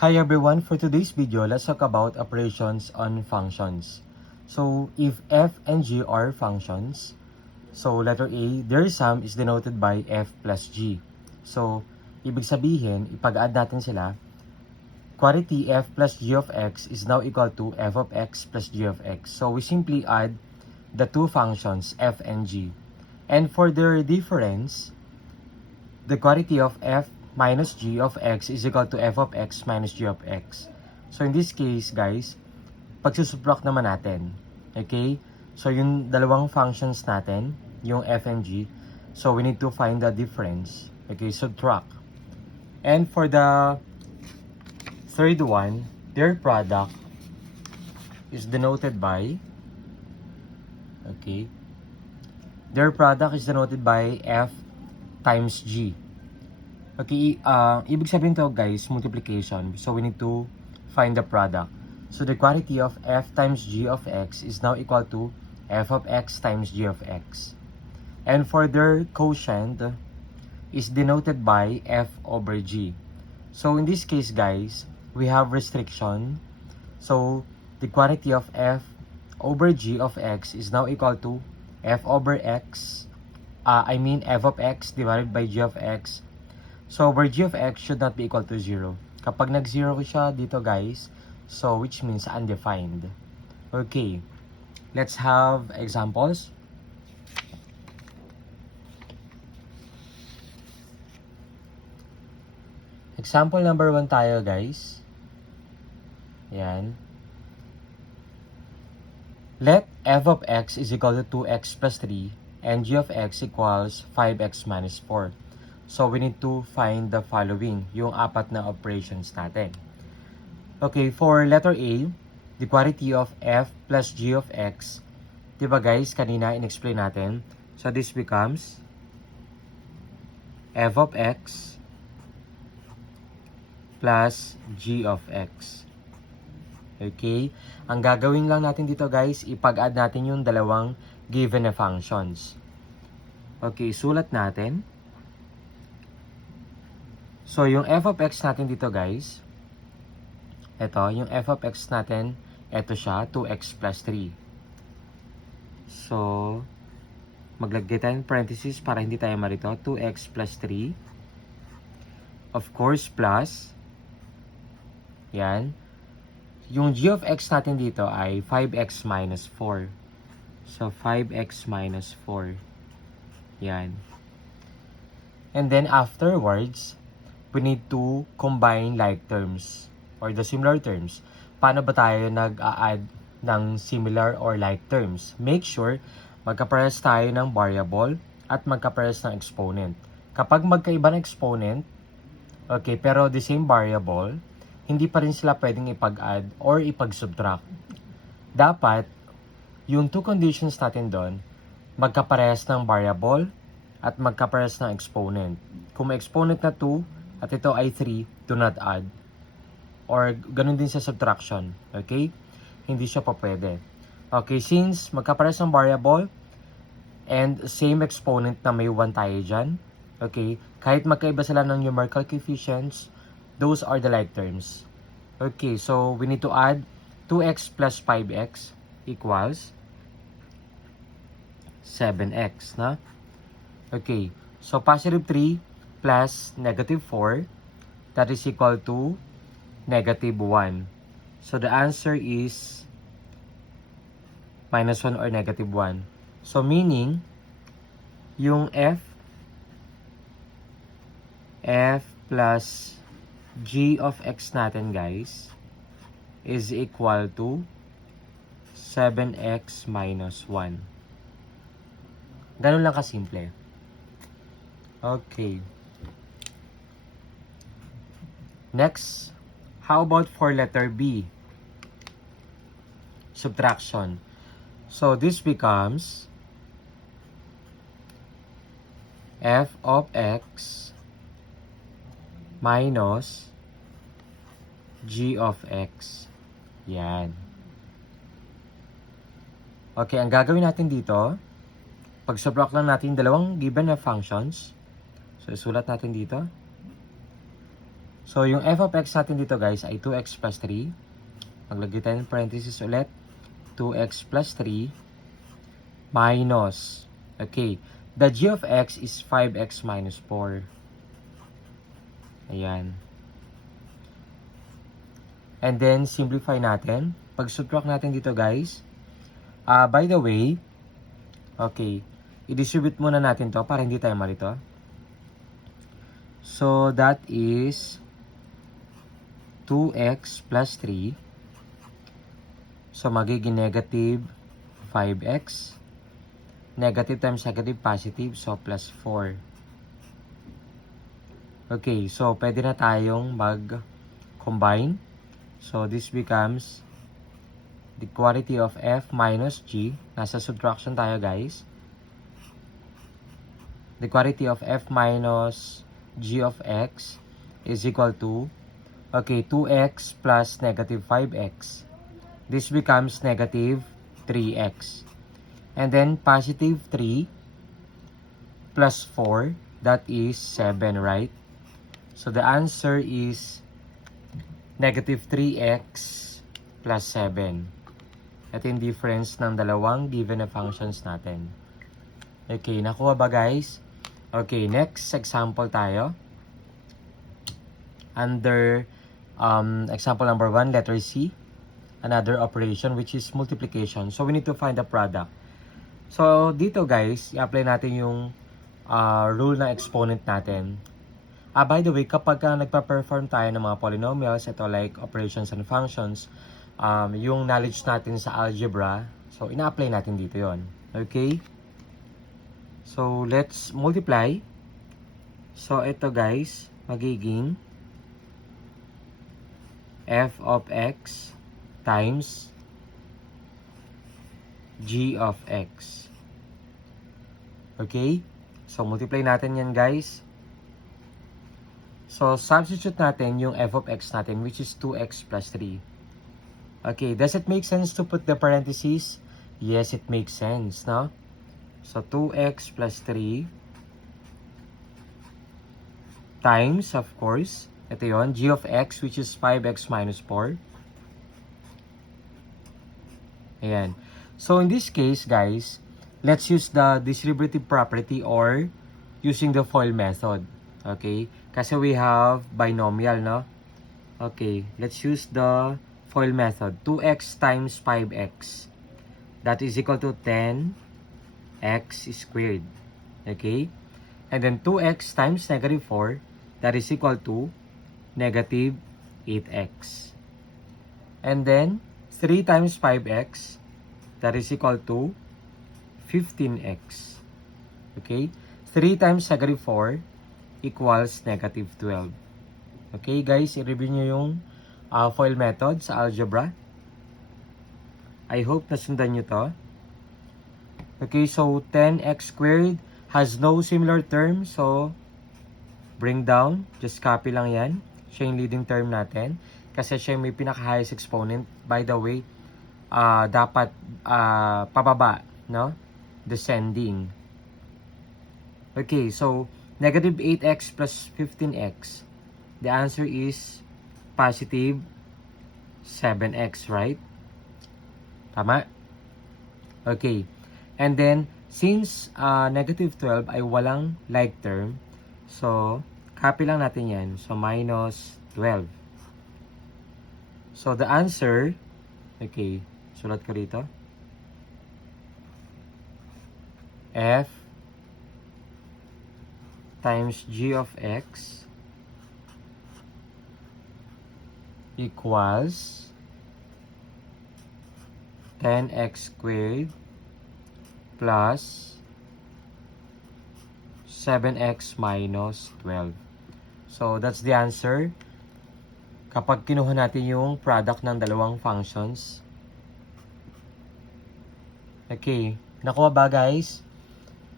Hi everyone, for today's video, let's talk about operations on functions. So, if f and g are functions, so letter A, their sum is denoted by f plus g. So, ibig sabihin, ipag-add natin sila, quantity f plus g of x is now equal to f of x plus g of x. So, we simply add the two functions, f and g. And for their difference, the quantity of f minus g of x is equal to f of x minus g of x. So, in this case, guys, pagsusubtract naman natin. Okay? So, yung dalawang functions natin, yung f and g, so we need to find the difference. Okay, subtract. And for the third one, their product is denoted by, okay, their product is denoted by f times g. Okay, ibig sabihin to guys, multiplication. So we need to find the product. So the quantity of f times g of x is now equal to f of x times g of x. And for their quotient is denoted by f over g. So in this case guys, we have restriction. So the quantity of f over g of x is now equal to f over x, f of x divided by g of x. So, where g of x should not be equal to 0. Kapag nag-0 siya dito guys, so which means undefined. Okay, let's have examples. Example number 1 tayo guys. Yan. Let f of x is equal to 2x plus 3 and g of x equals 5x minus 4. So, we need to find the following, yung apat na operations natin. Okay, for letter A, the quantity of f plus g of x, diba guys, kanina in-explain natin. So, this becomes f of x plus g of x. Okay, ang gagawin lang natin dito guys, ipag-add natin yung dalawang given na functions. Okay, sulat natin. So, yung f of x natin dito guys, ito, yung f of x natin, ito siya, 2x plus 3. So, maglagay tayo ng parenthesis para hindi tayo marito, 2x plus 3. Of course, plus, yan. Yung g of x natin dito ay 5x minus 4. So, 5x minus 4. Yan. And then, afterwards, we need to combine like terms or the similar terms. Paano ba tayo nag-a-add ng similar or like terms? Make sure magkaparehas tayo ng variable at magkaparehas ng exponent. Kapag magkaiba ng exponent, okay, pero the same variable, hindi pa rin sila pwedeng ipag-add or ipag-subtract. Dapat, yung two conditions natin doon, magkaparehas ng variable at magkaparehas ng exponent. Kung may exponent na 2, at ito ay 3, do not add. Or ganun din sa subtraction. Okay? Hindi siya pa pwede. Okay, since magkapares ng variable and same exponent na may 1 tayo dyan. Okay? Kahit magkaiba sila ng numerical coefficients, those are the like terms. Okay, so we need to add 2x plus 5x equals 7x na. Okay, so positive 3 plus negative 4, that is equal to negative 1. So, the answer is minus 1 or negative 1. So, meaning, yung f plus g of x natin, guys, is equal to 7x minus 1. Ganun lang kasimple. Okay. Next, how about for letter B? Subtraction. So, this becomes f of x minus g of x. Yan. Okay, ang gagawin natin dito, pag-subtract lang natin dalawang given na functions. So, isulat natin dito. So, yung f of x natin dito guys ay 2x plus 3. Maglagay tayo ng parenthesis ulit. 2x plus 3 minus, okay, the g of x is 5x minus 4. Ayan. And then, simplify natin. Pag-subtract natin dito guys, by the way, okay, i-distribute muna natin to para hindi tayo malito. So, that is 2x plus 3. So, magiging negative 5x. Negative times negative, positive. So, plus 4. Okay, so, pwede na tayong mag-combine. So, this becomes the quantity of f minus g. Nasa subtraction tayo, guys. The quantity of f minus g of x is equal to, okay, 2x plus negative 5x. This becomes negative 3x. And then, positive 3 plus 4, that is 7, right? So, the answer is negative 3x plus 7. Ito yung difference ng dalawang given na functions natin. Okay, nakuha ba guys? Okay, next example tayo. Under example number 1, letter C. Another operation which is multiplication. So, we need to find the product. So, dito guys, i-apply natin yung rule ng exponent natin. By the way, kapag nagpa-perform tayo ng mga polynomials, ito like operations and functions, yung knowledge natin sa algebra, so ina-apply natin dito yon. Okay? So, let's multiply. So, ito guys, magiging f of x times g of x. Okay? So, multiply natin yan guys. So, substitute natin yung f of x natin, which is 2x plus 3. Okay, does it make sense to put the parentheses? Yes, it makes sense, no? So, 2x plus 3 times, of course, ito yun, g of x, which is 5x minus 4. Ayan. So, in this case, guys, let's use the distributive property or using the FOIL method. Okay? Kasi we have binomial, no? Okay, let's use the FOIL method. 2x times 5x. That is equal to 10x squared. Okay? And then 2x times negative 4. That is equal to negative 8x. And then 3 times 5x. That is equal to 15x. Okay? 3 times negative 4 equals negative 12. Okay guys, i-review nyo yung FOIL method sa algebra. I hope nasundan nyo to. Okay, so 10x squared has no similar term. So, bring down. Just copy lang yan. Siya yung leading term natin. Kasi siya yung may pinaka-highest exponent. By the way, dapat pababa, no? Descending. Okay, so negative 8x plus 15x. The answer is positive 7x, right? Tama? Okay. And then, since negative 12 ay walang like term, so, copy lang natin yan. So, minus 12. So, the answer, okay, sulat ko rito. F times g of x equals 10x squared plus 7x minus 12. So, that's the answer. Kapag kinuha natin yung product ng dalawang functions. Okay. Nakuha ba guys?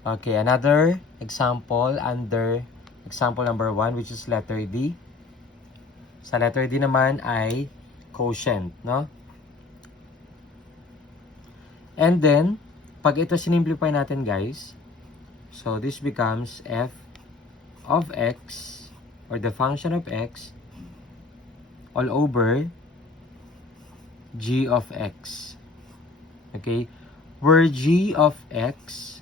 Okay, another example under example number 1, which is letter D. Sa letter D naman ay quotient, no? And then, pag ito sinimplify natin guys, so this becomes f of x, or the function of x, all over g of x. Okay? Where g of x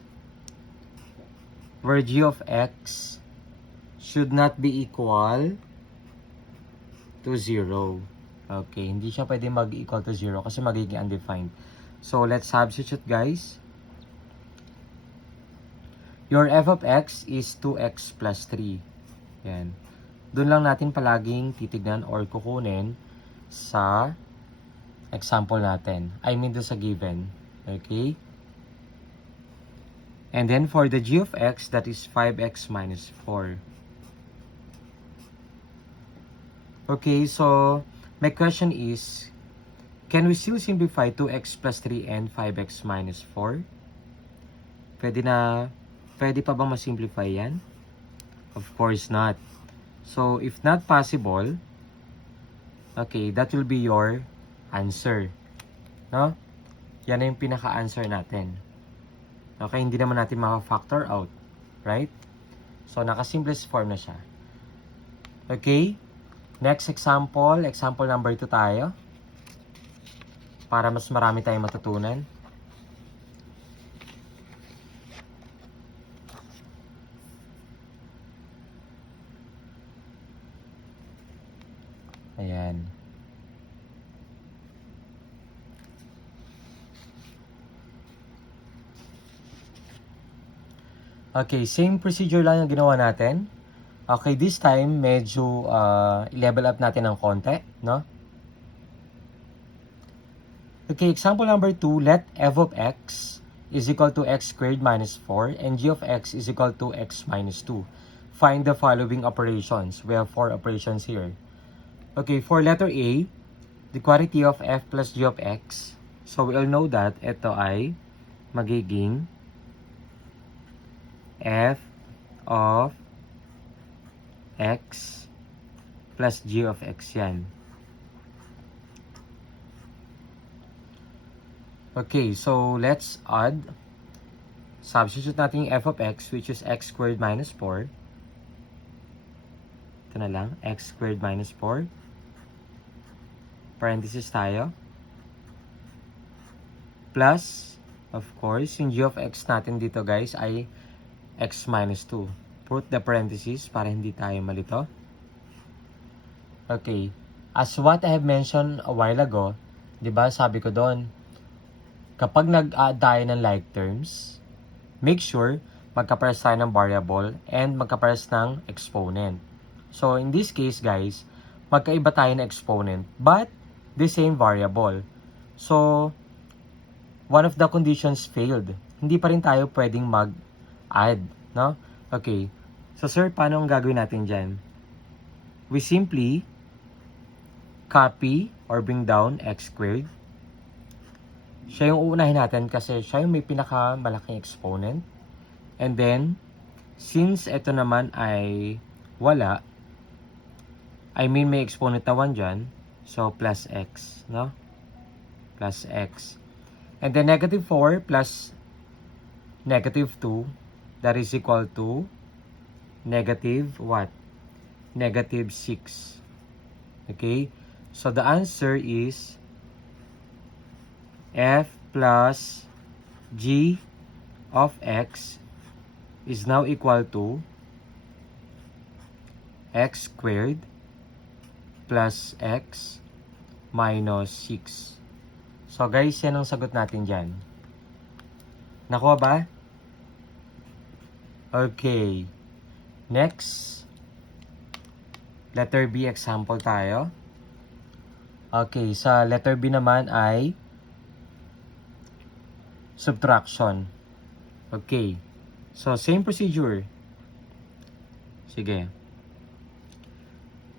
should not be equal to 0. Okay, hindi siya pwede mag-equal to 0 kasi magiging undefined. So, let's substitute, guys. Your f of x is 2x plus 3. Yan. Doon lang natin palaging titignan or kukunin sa example natin. I mean, doon sa given. Okay? And then, for the g of x, that is 5x minus 4. Okay, so, my question is, can we still simplify 2x plus 3 and 5x minus 4? Pwede pa bang masimplify yan? Of course not. So, if not possible, okay, that will be your answer. No? Yan na yung pinaka-answer natin. Okay, hindi naman natin maka-factor out. Right? So, naka-simplest form na siya. Okay? Next example. Example number 2 tayo. Para mas marami tayong matutunan. Ayan. Okay, same procedure lang yung ginawa natin. Okay, this time, medyo level up natin ng konti, no? Okay, example number 2, let f of x is equal to x squared minus 4 and g of x is equal to x minus 2. Find the following operations. We have 4 operations here. Okay, for letter A, the quantity of f plus g of x. So, we all know that ito ay magiging f of x plus g of x yan. Okay, so let's add. Substitute natin yung f of x, which is x squared minus 4. Ito na lang, x squared minus 4. Parenthesis tayo. Plus, of course, yung g of x natin dito guys ay x minus 2. Put the parenthesis para hindi tayo malito. Okay. As what I have mentioned a while ago, di ba sabi ko doon, kapag nag-add tayo ng like terms, make sure magkapares tayo ng variable and magkapares ng exponent. So, in this case guys, magkaiba tayo ng exponent but the same variable. So, one of the conditions failed. Hindi pa rin tayo pwedeng mag-add, no? Okay. So, sir, paano ang gagawin natin dyan? We simply copy or bring down x squared. Siya yung uunahin natin kasi siya yung may pinakamalaking exponent. And then, since ito naman ay wala, I mean may exponent na 1 dyan, so plus x, no? Plus x. And then negative 4 plus negative 2, that is equal to negative what? Negative 6. Okay? So the answer is f plus g of x is now equal to x squared plus x minus 6. So guys, yan ang sagot natin dyan. Nakuha ba? Okay. Next. Letter B example tayo. Okay, sa letter B naman ay subtraction. Okay. So, same procedure. Sige.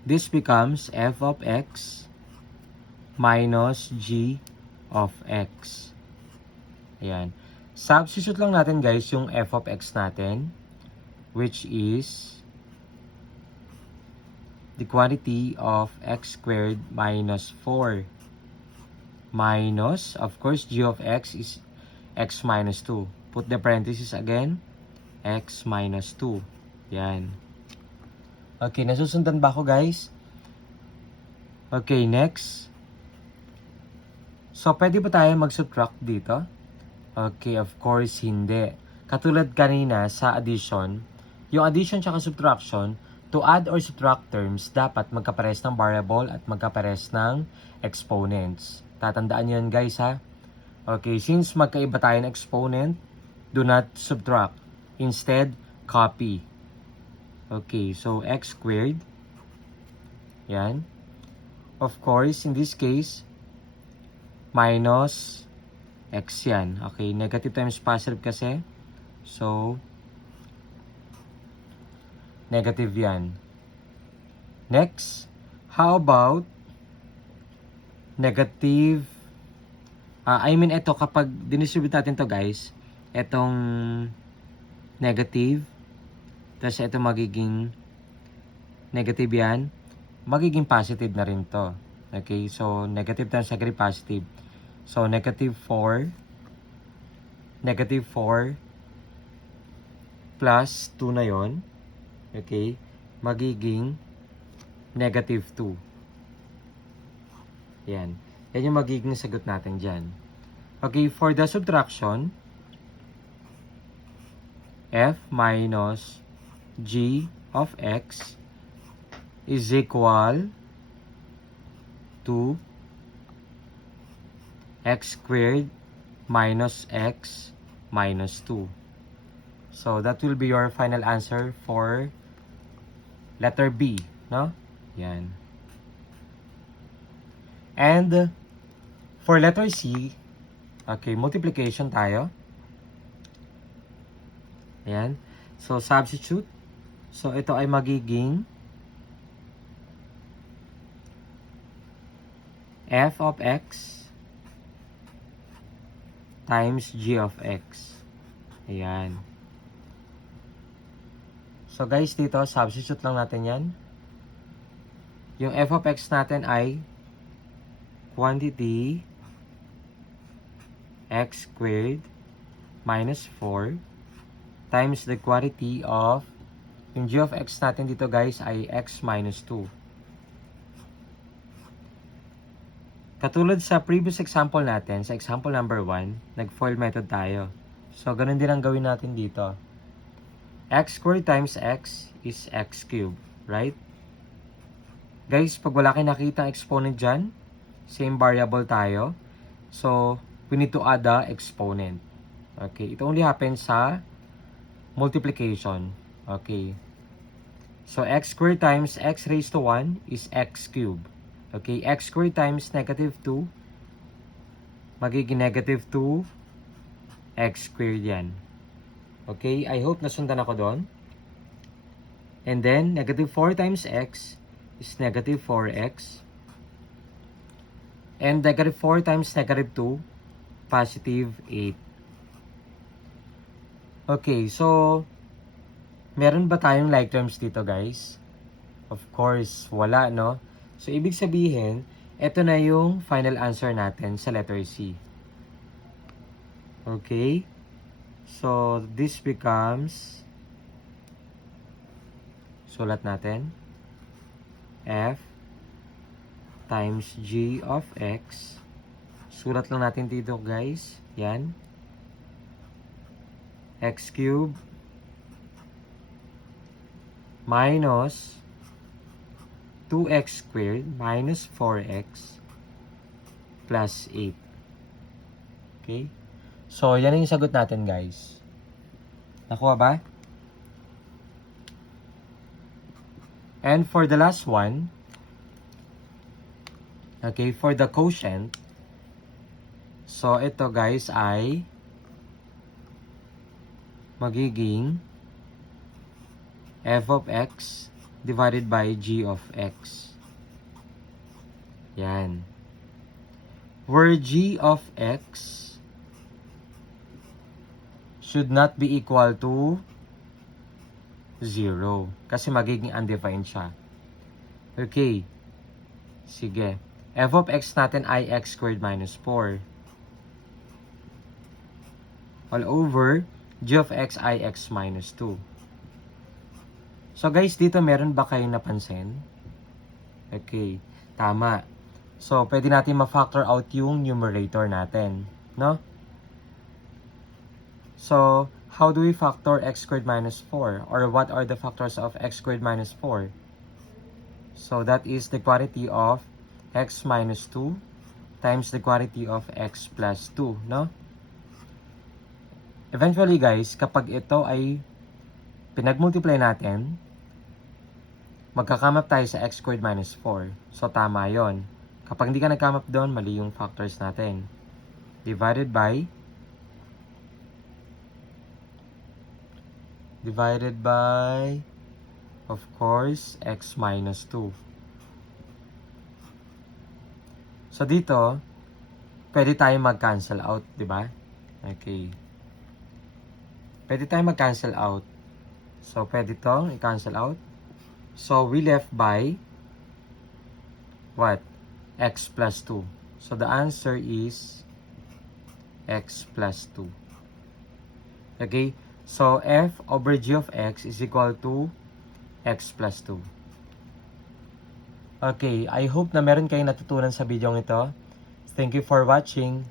This becomes f of x minus g of x. Ayan. Substitute lang natin guys yung f of x natin, which is the quantity of x squared minus 4 minus, of course, g of x is x minus 2. Put the parenthesis again, x minus 2. Yan. Okay, nasusundan ba ako guys? Okay, next. So, pwede ba tayo mag-subtract dito? Okay, of course, hindi. Katulad kanina sa addition, yung addition tsaka subtraction, to add or subtract terms, dapat magkapares ng variable at magkapares ng exponents. Tatandaan nyo yan guys ha. Okay, since magkaiba tayo ng exponent, do not subtract. Instead, copy. Okay, so x squared. Yan. Of course, in this case, minus x yan. Okay, negative times positive kasi. So, negative yan. Next, how about negative, ito kapag dinistribute natin to guys, itong negative, tapos ito magiging negative yan, magiging positive na rin to. Okay, so negative times negative positive. So, negative 4 plus 2 na yon. Okay, magiging negative 2. Yan. Yan yung magiging sagot natin dyan. Okay, for the subtraction, f minus g of x is equal to x squared minus x minus 2. So, that will be your final answer for letter B, no? Yan. And for letter C, okay, multiplication tayo. Ayan. So, substitute. So, ito ay magiging f of x times g of x. Ayan. So guys, dito, substitute lang natin yan. Yung f of x natin ay quantity x squared minus 4 times the quantity of, yung g of x natin dito guys ay x minus 2. Katulad sa previous example natin, sa example number 1, nag-FOIL method tayo. So, ganun din ang gawin natin dito. X squared times x is x cubed, right? Guys, pag wala kayo nakita exponent dyan, same variable tayo. So, we need to add the exponent. Okay, it only happens sa multiplication. Okay. So, x squared times x raised to 1 is x cubed. Okay, x squared times negative 2, magiging negative 2 x squared yan. Okay, I hope nasundan ako doon. And then, negative 4 times x is negative 4x. And negative 4 times negative 2, positive 8. Okay, so, meron ba tayong like terms dito guys? Of course, wala, no? So, ibig sabihin, ito na yung final answer natin sa letter C. Okay? So, this becomes, sulat natin, f times g of x. Sulat lang natin dito guys. Yan. X cubed minus 2x squared minus 4x plus 8. Okay? So, yan yung sagot natin, guys. Nakuha ba? And for the last one, okay, for the quotient, so ito, guys, ay magiging f of x divided by g of x. Yan. Where g of x should not be equal to 0. Kasi magiging undefined siya. Okay. Sige. F of x natin ay x squared minus 4. All over, g of x ay x minus 2. So guys, dito meron ba kayong napansin? Okay. Tama. So, pwede natin ma-factor out yung numerator natin. No? So, how do we factor x squared minus 4? Or what are the factors of x squared minus 4? So, that is the quantity of x minus 2 times the quantity of x plus 2. No? Eventually, guys, kapag ito ay pinag-multiply natin, magkakamap tayo sa x squared minus 4. So, tama yon. Kapag hindi ka nagkamap doon, mali yung factors natin. Divided by, of course, x minus 2. So, dito, pwede tayo mag-cancel out, di ba? Okay. Pwede tayo mag-cancel out. So, pwede itong i-cancel out. So, we left by, what? X plus 2. So, the answer is x plus 2. Okay? So, f over g of x is equal to x plus 2. Okay, I hope na meron kayong natutunan sa video ito. Thank you for watching.